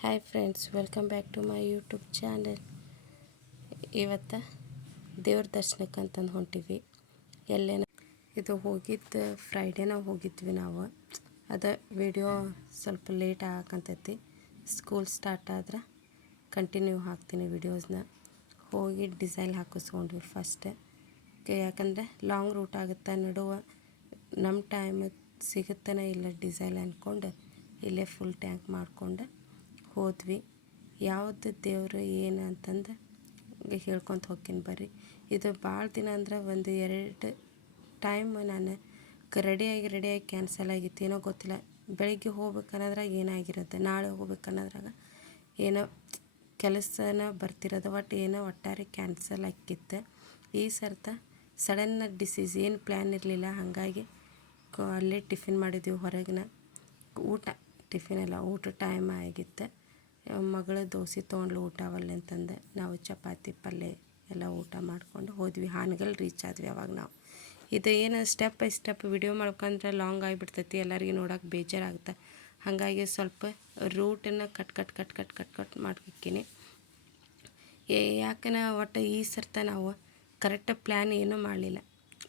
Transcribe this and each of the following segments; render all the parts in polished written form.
Hi friends, welcome back to my YouTube channel. ಇವತ್ತು ದೇವ್ರ ದರ್ಶನಕ್ಕೆ ಅಂತಂದು ಹೊಂಟಿವಿ. ಎಲ್ಲೇನ ಇದು ಹೋಗಿದ್ದು ಫ್ರೈಡೇನ ಹೋಗಿದ್ವಿ ನಾವು. ಅದು ವಿಡಿಯೋ ಸ್ವಲ್ಪ ಲೇಟ್ ಆಗಕ್ಕಂತೈತಿ. ಸ್ಕೂಲ್ ಸ್ಟಾರ್ಟ್ ಆದ್ರೆ ಕಂಟಿನ್ಯೂ ಹಾಕ್ತೀನಿ ವಿಡಿಯೋಸ್ನ. ಹೋಗಿ ಡಿಸೈಲ್ ಹಾಕಿಸ್ಕೊಂಡ್ವಿ ಫಸ್ಟ್. ಯಾಕಂದರೆ ಲಾಂಗ್ ರೂಟ್ ಆಗುತ್ತೆ, ನಡುವ ನಮ್ಮ ಟೈಮ್ ಸಿಗುತ್ತಾನೆ ಇಲ್ಲ ಡಿಸೈಲ್ ಅಂದ್ಕೊಂಡು ಇಲ್ಲೇ ಫುಲ್ ಟ್ಯಾಂಕ್ ಮಾಡಿಕೊಂಡು ಹೋದ್ವಿ. ಯಾವುದು ದೇವರು ಏನು ಅಂತಂದು ಹೇಳ್ಕೊತ ಹೋಗ್ತೀನಿ ಬರ್ರಿ. ಇದು ಭಾಳ ದಿನ ಅಂದ್ರೆ ಒಂದು 2 ಟೈಮ್ ನಾನು ರೆಡಿಯಾಗಿ ಕ್ಯಾನ್ಸಲ್ ಆಗಿತ್ತು. ಏನೋ ಗೊತ್ತಿಲ್ಲ, ಬೆಳಿಗ್ಗೆ ಹೋಗ್ಬೇಕನ್ನೋದ್ರಾಗ ಏನಾಗಿರುತ್ತೆ, ನಾಳೆ ಹೋಗ್ಬೇಕನ್ನೋದ್ರಾಗ ಏನೋ ಕೆಲಸನ ಬರ್ತಿರೋದು, ಏನೋ ಒಟ್ಟಾರೆ ಕ್ಯಾನ್ಸಲ್ ಆಗಿತ್ತು. ಈ ಸರ್ತ ಸಡನ್ನ ಡಿಸೀಸ್, ಏನು ಪ್ಲ್ಯಾನ್ ಇರಲಿಲ್ಲ. ಹಾಗಾಗಿ ಅಲ್ಲೇ ಟಿಫಿನ್ ಮಾಡಿದ್ವಿ ಹೊರಗಿನ. ಟಿಫಿನ್ ಎಲ್ಲ ಊಟ ಟೈಮ್ ಆಗಿತ್ತು. ಮಗಳು ದೋಸೆ ತೊಗೊಂಡ್ಲು ಊಟವಲ್ಲ ಅಂತಂದು ನಾವು ಚಪಾತಿ ಪಲ್ಯ ಎಲ್ಲ ಊಟ ಮಾಡ್ಕೊಂಡು ಹೋದ್ವಿ. ಹಾನಗಲ್ ರೀಚ್ ಆದ್ವಿ. ಅವಾಗ ನಾವು ಇದು ಏನು ಸ್ಟೆಪ್ ಬೈ ಸ್ಟೆಪ್ ವಿಡಿಯೋ ಮಾಡ್ಕೊಂಡ್ರೆ ಲಾಂಗ್ ಆಗಿಬಿಡ್ತೈತಿ, ಎಲ್ಲರಿಗೂ ನೋಡೋಕೆ ಬೇಜಾರಾಗುತ್ತೆ. ಹಾಗಾಗಿ ಸ್ವಲ್ಪ ರೂಟನ್ನು ಕಟ್ ಮಾಡ್ಕೊತೀನಿ. ಯಾಕನ ಒಟ್ಟು ಈ ಸರ್ತ ನಾವು ಕರೆಕ್ಟ್ ಪ್ಲ್ಯಾನ್ ಏನೂ ಮಾಡಲಿಲ್ಲ.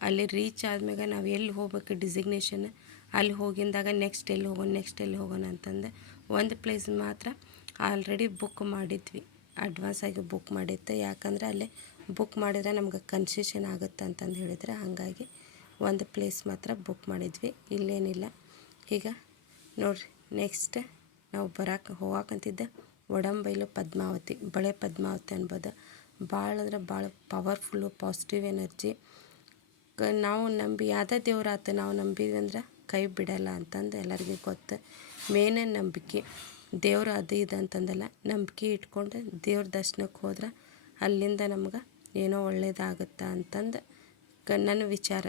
ಅಲ್ಲಿ ರೀಚ್ ಆದ್ಮ್ಯಾಗ ನಾವು ಎಲ್ಲಿ ಹೋಗ್ಬೇಕು ಡಿಸಿಗ್ನೇಷನ್, ಅಲ್ಲಿ ಹೋಗಿಂದಾಗ ನೆಕ್ಸ್ಟ್ ಎಲ್ಲಿ ಹೋಗೋಣ ಅಂತಂದು ಒಂದು ಪ್ಲೇಸ್ ಮಾತ್ರ ಆಲ್ರೆಡಿ ಬುಕ್ ಮಾಡಿದ್ವಿ. ಅಡ್ವಾನ್ಸ್ ಆಗಿ ಬುಕ್ ಮಾಡಿತ್ತು. ಯಾಕಂದರೆ ಅಲ್ಲಿ ಬುಕ್ ಮಾಡಿದರೆ ನಮ್ಗೆ ಕನ್ಸೆಷನ್ ಆಗುತ್ತೆ ಅಂತಂದು ಹೇಳಿದರೆ, ಹಾಗಾಗಿ ಒಂದು ಪ್ಲೇಸ್ ಮಾತ್ರ ಬುಕ್ ಮಾಡಿದ್ವಿ. ಇಲ್ಲೇನಿಲ್ಲ. ಈಗ ನೋಡಿರಿ, ನೆಕ್ಸ್ಟ್ ನಾವು ಹೋಗಕ್ಕಂತಿದ್ದೆ ಒಡಂಬೈಲು ಪದ್ಮಾವತಿ, ಬಳೆ ಪದ್ಮಾವತಿ ಅನ್ಬೋದು. ಭಾಳ ಅಂದ್ರೆ ಭಾಳ ಪವರ್ಫುಲ್ಲು, ಪಾಸಿಟಿವ್ ಎನರ್ಜಿ. ನಾವು ಯಾವುದೇ ದೇವ್ರಾತು ನಾವು ನಂಬಿದ್ವಂದ್ರೆ ಕೈ ಬಿಡಲ್ಲ ಅಂತಂದು ಎಲ್ಲರಿಗೂ ಗೊತ್ತು. ಮೇನೇ ನಂಬಿಕೆ, ದೇವ್ರು ಅದು ಇದು ಅಂತಂದಲ್ಲ, ನಂಬಿಕೆ ಇಟ್ಕೊಂಡು ದೇವ್ರ ದರ್ಶನಕ್ಕೆ ಹೋದ್ರೆ ಅಲ್ಲಿಂದ ನಮ್ಗೆ ಏನೋ ಒಳ್ಳೇದಾಗುತ್ತೆ ಅಂತಂದು ನನ್ನ ವಿಚಾರ.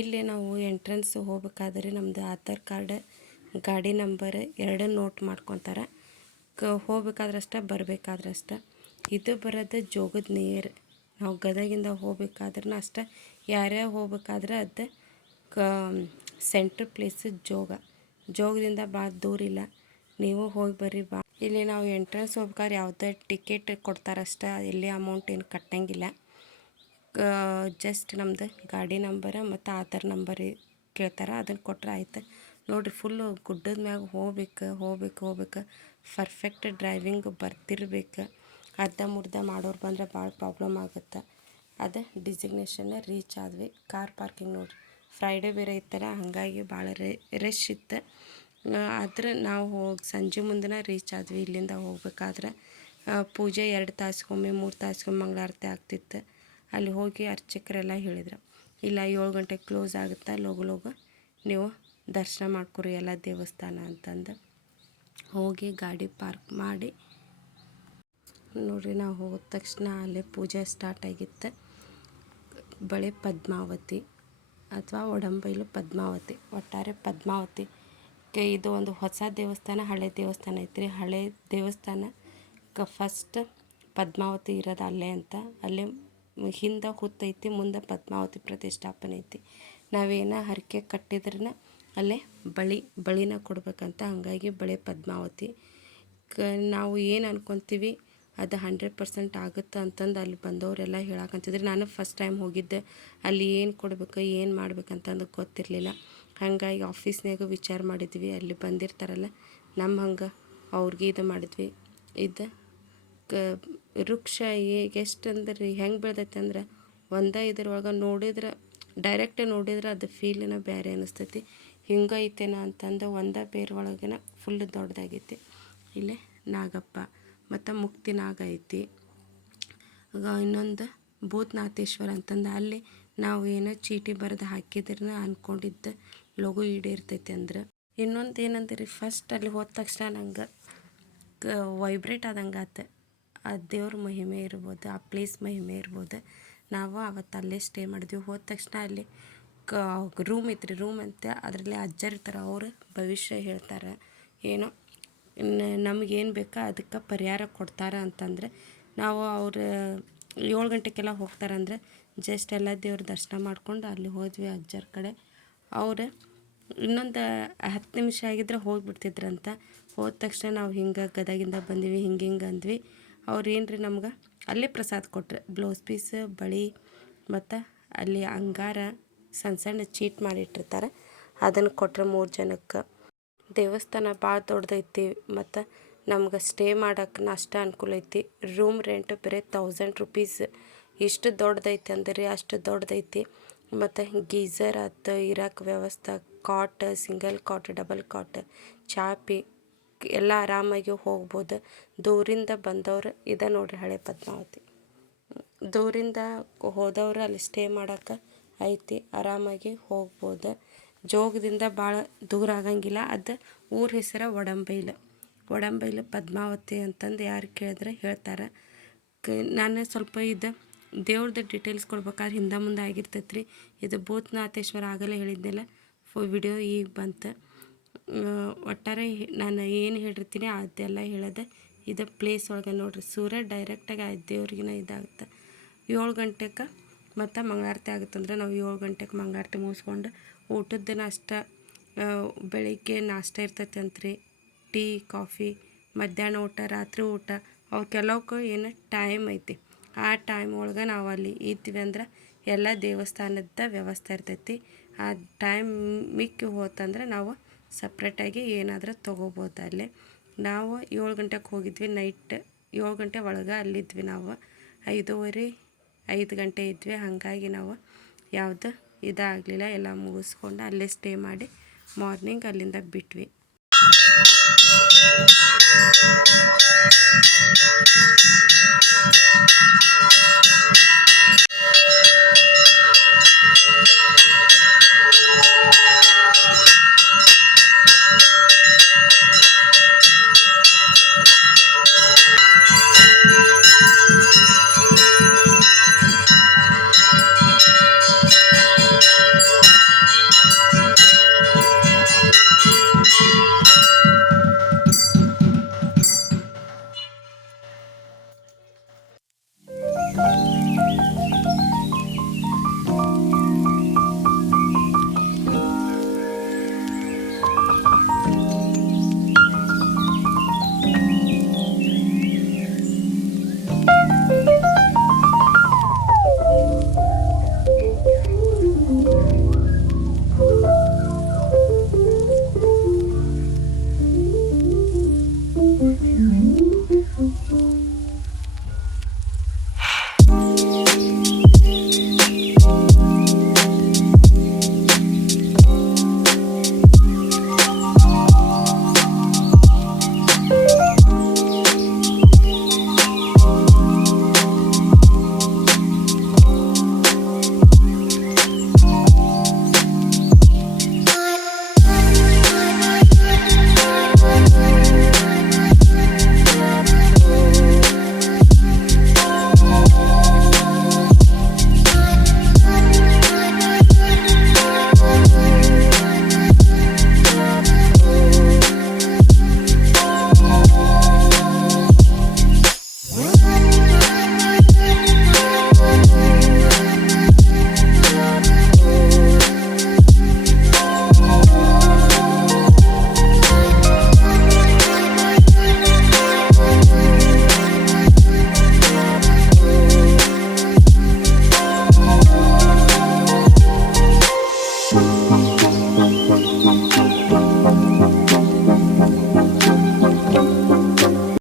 ಇಲ್ಲಿ ನಾವು ಎಂಟ್ರೆನ್ಸ್ ಹೋಗ್ಬೇಕಾದ್ರೆ ನಮ್ಮದು ಆಧಾರ್ ಕಾರ್ಡ್, ಗಾಡಿ ನಂಬರ್ 2 ನೋಟ್ ಮಾಡ್ಕೊತಾರೆ. ಹೋಗ್ಬೇಕಾದ್ರಷ್ಟೇ, ಬರಬೇಕಾದ್ರಷ್ಟೇ. ಇದು ಬರೋದು ಜೋಗದ ನೀರು. ನಾವು ಗದಗಿಂದ ಹೋಗ್ಬೇಕಾದ್ರೂ ಅಷ್ಟೇ, ಯಾರ್ಯಾರು ಹೋಗ್ಬೇಕಾದ್ರೆ ಅದು ಸೆಂಟ್ರ್ ಪ್ಲೇಸ್ ಜೋಗದಿಂದ ಭಾಳ ದೂರ ಇಲ್ಲ. ನೀವು ಹೋಗಿ ಬರ್ರಿ. ಇಲ್ಲಿ ನಾವು ಎಂಟ್ರೆನ್ಸ್ ಹೋಗ್ಬೇಕಾದ್ರೆ ಯಾವುದೇ ಟಿಕೆಟ್ ಕೊಡ್ತಾರಷ್ಟೇ, ಎಲ್ಲಿ ಅಮೌಂಟ್ ಏನು ಕಟ್ಟಂಗಿಲ್ಲ. ಜಸ್ಟ್ ನಮ್ಮದು ಗಾಡಿ ನಂಬರ ಮತ್ತು ಆಧಾರ್ ನಂಬರ್ ಕೇಳ್ತಾರೆ, ಅದನ್ನು ಕೊಟ್ಟರೆ ಆಯ್ತು. ನೋಡಿರಿ, ಫುಲ್ಲು ಗುಡ್ಡದ ಮ್ಯಾಗ ಹೋಗ್ಬೇಕು. ಪರ್ಫೆಕ್ಟ್ ಡ್ರೈವಿಂಗ್ ಬರ್ತಿರ್ಬೇಕು. ಅರ್ಧ ಮಾಡೋರು ಬಂದರೆ ಭಾಳ ಪ್ರಾಬ್ಲಮ್ ಆಗುತ್ತೆ. ಅದು ಡಿಸಿಗ್ನೇಷನ್ನ ರೀಚ್ ಆದ್ವಿ. ಕಾರ್ ಪಾರ್ಕಿಂಗ್ ನೋಡಿರಿ, ಫ್ರೈಡೇ ಬೇರೆ ಇತ್ತಲ್ಲ, ಹಾಗಾಗಿ ಭಾಳ ರಶ್ ಇತ್ತು. ಆದರೆ ನಾವು ಸಂಜೆ ಮುಂದೆ ರೀಚ್ ಆದ್ವಿ. ಇಲ್ಲಿಂದ ಹೋಗ್ಬೇಕಾದ್ರೆ ಪೂಜೆ 2 ತಾಸಿಗೊಮ್ಮೆ 3 ತಾಸಿಗೊಮ್ಮೆ ಮಂಗಳಾರತಿ ಆಗ್ತಿತ್ತು. ಅಲ್ಲಿ ಹೋಗಿ ಅರ್ಚಕರೆಲ್ಲ ಹೇಳಿದ್ರು, ಇಲ್ಲ 7 ಗಂಟೆಗೆ ಕ್ಲೋಸ್ ಆಗುತ್ತೆ, ಲಗು ನೀವು ದರ್ಶನ ಮಾಡ್ಕೊರಿ ಎಲ್ಲ ದೇವಸ್ಥಾನ ಅಂತಂದು. ಹೋಗಿ ಗಾಡಿ ಪಾರ್ಕ್ ಮಾಡಿ ನೋಡಿರಿ, ನಾವು ಹೋದ ತಕ್ಷಣ ಅಲ್ಲೇ ಪೂಜೆ ಸ್ಟಾರ್ಟ್ ಆಗಿತ್ತು. ಬಳೆ ಪದ್ಮಾವತಿ ಅಥವಾ ಒಡಂಬೈಲು ಪದ್ಮಾವತಿ, ಒಟ್ಟಾರೆ ಪದ್ಮಾವತಿ. ಇದು ಒಂದು ಹೊಸ ದೇವಸ್ಥಾನ, ಹಳೆ ದೇವಸ್ಥಾನ ಐತ್ರಿ. ಹಳೆ ದೇವಸ್ಥಾನ ಫಸ್ಟ್ ಪದ್ಮಾವತಿ ಇರೋದು ಅಲ್ಲೇ ಅಂತ. ಅಲ್ಲೇ ಹಿಂದೆ ಹುತ್ತೈತಿ, ಮುಂದೆ ಪದ್ಮಾವತಿ ಪ್ರತಿಷ್ಠಾಪನೆ ಐತಿ. ನಾವೇನೋ ಹರಕೆ ಕಟ್ಟಿದ್ರನ್ನ ಅಲ್ಲೇ ಬಳಿನ ಕೊಡ್ಬೇಕಂತ, ಹಾಗಾಗಿ ಬಳೆ ಪದ್ಮಾವತಿ. ನಾವು ಏನು ಅನ್ಕೊತೀವಿ ಅದು 100% ಆಗುತ್ತೆ ಅಂತಂದು ಅಲ್ಲಿ ಬಂದವರೆಲ್ಲ ಹೇಳಕ್ಕಂತಿದ್ರು. ನಾನು ಫಸ್ಟ್ ಟೈಮ್ ಹೋಗಿದ್ದೆ. ಅಲ್ಲಿ ಏನು ಕೊಡ್ಬೇಕು, ಏನು ಮಾಡ್ಬೇಕಂತಂದು ಗೊತ್ತಿರಲಿಲ್ಲ. ಹಾಗಾಗಿ ಆಫೀಸ್ನಾಗ ವಿಚಾರ ಮಾಡಿದ್ವಿ. ಅಲ್ಲಿ ಬಂದಿರ್ತಾರಲ್ಲ ನಮ್ಮ ಹಂಗೆ ಅವ್ರಿಗೆ ಇದು ಮಾಡಿದ್ವಿ. ಇದು ವೃಕ್ಷ ಎಷ್ಟು ಅಂದ್ರೆ ಹೆಂಗೆ ಬೆಳ್ದೈತೆ ಅಂದ್ರೆ, ಇದ್ರೊಳಗೆ ನೋಡಿದ್ರೆ, ಡೈರೆಕ್ಟ್ ನೋಡಿದ್ರೆ ಅದು ಫೀಲಿನ ಬೇರೆ ಅನ್ನಿಸ್ತೈತಿ. ಹಿಂಗೆ ಐತೇನ ಅಂತಂದು ಬೇರೆ ಒಳಗಿನ ಫುಲ್ ದೊಡ್ಡದಾಗೈತಿ. ಇಲ್ಲೇ ನಾಗಪ್ಪ ಮತ್ತು ಮುಕ್ತಿನಾಗ ಐತಿ. ಇನ್ನೊಂದು ಭೂತನಾಥೇಶ್ವರ ಅಂತಂದು, ಅಲ್ಲಿ ನಾವು ಏನೋ ಚೀಟಿ ಬರೆದು ಹಾಕಿದ್ರನ್ನ ಅಂದ್ಕೊಂಡಿದ್ದು ಲಘು ಈಡೇರ್ತೈತಿ ಅಂದ್ರೆ. ಇನ್ನೊಂದು ಏನಂದ್ರಿ, ಫಸ್ಟ್ ಅಲ್ಲಿ ಹೋದ ತಕ್ಷಣ ನಂಗೆ ವೈಬ್ರೇಟ್ ಆದಂಗೆ ಆಯ್ತು. ಆ ದೇವ್ರ ಮಹಿಮೆ ಇರ್ಬೋದು, ಆ ಪ್ಲೇಸ್ ಮಹಿಮೆ ಇರ್ಬೋದು. ನಾವು ಅವತ್ತು ಅಲ್ಲೇ ಸ್ಟೇ ಮಾಡಿದ್ವಿ. ಹೋದ ತಕ್ಷಣ ಅಲ್ಲಿ ರೂಮ್ ಐತ್ರಿ. ರೂಮ್ ಅಂತ ಅದರಲ್ಲಿ ಅಜ್ಜರು ಇರ್ತಾರೆ, ಅವರು ಭವಿಷ್ಯ ಹೇಳ್ತಾರೆ. ಏನೋ ನಮಗೇನು ಬೇಕೋ ಅದಕ್ಕೆ ಪರಿಹಾರ ಕೊಡ್ತಾರೆ ಅಂತಂದರೆ, ನಾವು ಅವರು 7 ಗಂಟೆಗೆಲ್ಲ ಹೋಗ್ತಾರಂದ್ರೆ ಜಸ್ಟ್ ಎಲ್ಲ ದೇವ್ರ ದರ್ಶನ ಮಾಡ್ಕೊಂಡು ಅಲ್ಲಿ ಹೋದ್ವಿ ಅಜ್ಜರ ಕಡೆ. ಅವರು ಇನ್ನೊಂದು 10 ನಿಮಿಷ ಆಗಿದ್ರೆ ಹೋಗಿಬಿಡ್ತಿದ್ರಂತ. ಹೋದ ತಕ್ಷಣ ನಾವು ಹಿಂಗೆ ಗದಗಿಂದ ಬಂದೀವಿ ಹಿಂಗೆ ಅಂದ್ವಿ. ಅವ್ರು ಏನು ರೀ ನಮ್ಗೆ ಅಲ್ಲೇ ಪ್ರಸಾದ ಕೊಟ್ರು. ಬ್ಲೌಸ್ ಪೀಸ್, ಬಳೆ ಮತ್ತು ಅಲ್ಲಿ ಅಂಗಾರ ಸಣ್ಣ ಸಣ್ಣ ಚೀಟ್ ಮಾಡಿಟ್ಟಿರ್ತಾರೆ, ಅದನ್ನು ಕೊಟ್ಟರೆ 3 ಜನಕ್ಕೆ. ದೇವಸ್ಥಾನ ಭಾಳ ದೊಡ್ಡದೈತಿ ಮತ್ತು ನಮ್ಗೆ ಸ್ಟೇ ಮಾಡೋಕೆ ಅಷ್ಟು ಅನುಕೂಲ ಐತಿ. ರೂಮ್ ರೆಂಟ್ ಬರೀ 1000 ರೂಪೀಸ್. ಇಷ್ಟು ದೊಡ್ಡದೈತಿ ಅಂದರೆ ಅಷ್ಟು ದೊಡ್ಡದೈತಿ. ಮತ್ತು ಗೀಝರ್ ಆಯ್ತು, ಇರೋಕೆ ವ್ಯವಸ್ಥೆ, ಕಾಟ್, ಸಿಂಗಲ್ ಕಾಟ್, ಡಬಲ್ ಕಾಟ್, ಚಾಪಿ ಎಲ್ಲ ಆರಾಮಾಗಿ ಹೋಗ್ಬೋದು. ದೂರಿಂದ ಬಂದವರು ಇದೆ ನೋಡ್ರಿ ಹಳೆ ಪದ್ಮಾವತಿ. ದೂರಿಂದ ಹೋದವರು ಅಲ್ಲಿ ಸ್ಟೇ ಮಾಡೋಕೆ ಐತಿ, ಆರಾಮಾಗಿ ಹೋಗ್ಬೋದು. ಜೋಗದಿಂದ ಭಾಳ ದೂರ ಆಗಂಗಿಲ್ಲ. ಅದು ಊರ ಹೆಸರು ಒಡಂಬೈಲು ಪದ್ಮಾವತಿ ಅಂತಂದು ಯಾರು ಕೇಳಿದ್ರೆ ಹೇಳ್ತಾರೆ. ನಾನು ಸ್ವಲ್ಪ ಇದು ದೇವ್ರದ್ದು ಡೀಟೇಲ್ಸ್ ಕೊಡ್ಬೇಕಾದ್ರೆ ಹಿಂದೆ ಮುಂದೆ ಆಗಿರ್ತೈತೆ ರೀ. ಇದು ಭೂತನಾಥೇಶ್ವರ ಆಗಲೇ ಹೇಳಿದ್ನಲ್ಲ, ವಿಡಿಯೋ ಈಗ ಬಂತು. ಒಟ್ಟಾರೆ ನಾನು ಏನು ಹೇಳಿರ್ತೀನಿ ಅದೆಲ್ಲ ಹೇಳೋದು. ಇದು ಪ್ಲೇಸ್ ಒಳಗೆ ನೋಡಿರಿ, ಸೂರ್ಯ ಡೈರೆಕ್ಟಾಗಿ ಆಯ್ತು ದೇವ್ರಿಗಿನ ಇದಾಗುತ್ತೆ. 7 ಗಂಟೆಗೆ ಮತ್ತು ಮಂಗಳಾರತಿ ಆಗುತ್ತಂದ್ರೆ ನಾವು 7 ಗಂಟೆಗೆ ಮಂಗಳಾರತಿ ಮುಗಿಸ್ಕೊಂಡು ಊಟದ ನಾಷ್ಟ, ಬೆಳಿಗ್ಗೆ ನಾಷ್ಟ ಇರ್ತೈತೆ ಅಂತ್ರಿ, ಟೀ ಕಾಫಿ, ಮಧ್ಯಾಹ್ನ ಊಟ, ರಾತ್ರಿ ಊಟ, ಅವಕ್ಕೆಲ್ಲವಕ್ಕೂ ಏನು ಟೈಮ್ ಐತಿ. ಆ ಟೈಮ್ ಒಳಗೆ ನಾವು ಅಲ್ಲಿ ಇದ್ವಿ ಅಂದ್ರೆ ಎಲ್ಲ ದೇವಸ್ಥಾನದ ವ್ಯವಸ್ಥೆ ಇರ್ತೈತಿ. ಆ ಟೈಮ್ ಮಿಕ್ಕಿ ಹೋತಂದ್ರೆ ನಾವು ಸಪ್ರೇಟಾಗಿ ಏನಾದರೂ ತೊಗೋಬೋದು ಅಲ್ಲಿ. ನಾವು 7 ಗಂಟೆಗೆ ಹೋಗಿದ್ವಿ, ನೈಟ್ 7 ಗಂಟೆ ಒಳಗೆ ಅಲ್ಲಿದ್ವಿ. ನಾವು 5:30 5 ಗಂಟೆ ಇದ್ವಿ. ಹಾಗಾಗಿ ನಾವು ಯಾವುದು ಇದಾಗಲಿಲ್ಲ, ಎಲ್ಲ ಮುಗಿಸ್ಕೊಂಡು ಅಲ್ಲೇ ಸ್ಟೇ ಮಾಡಿ ಮಾರ್ನಿಂಗ್ ಅಲ್ಲಿಂದ ಬಿಟ್ವಿ.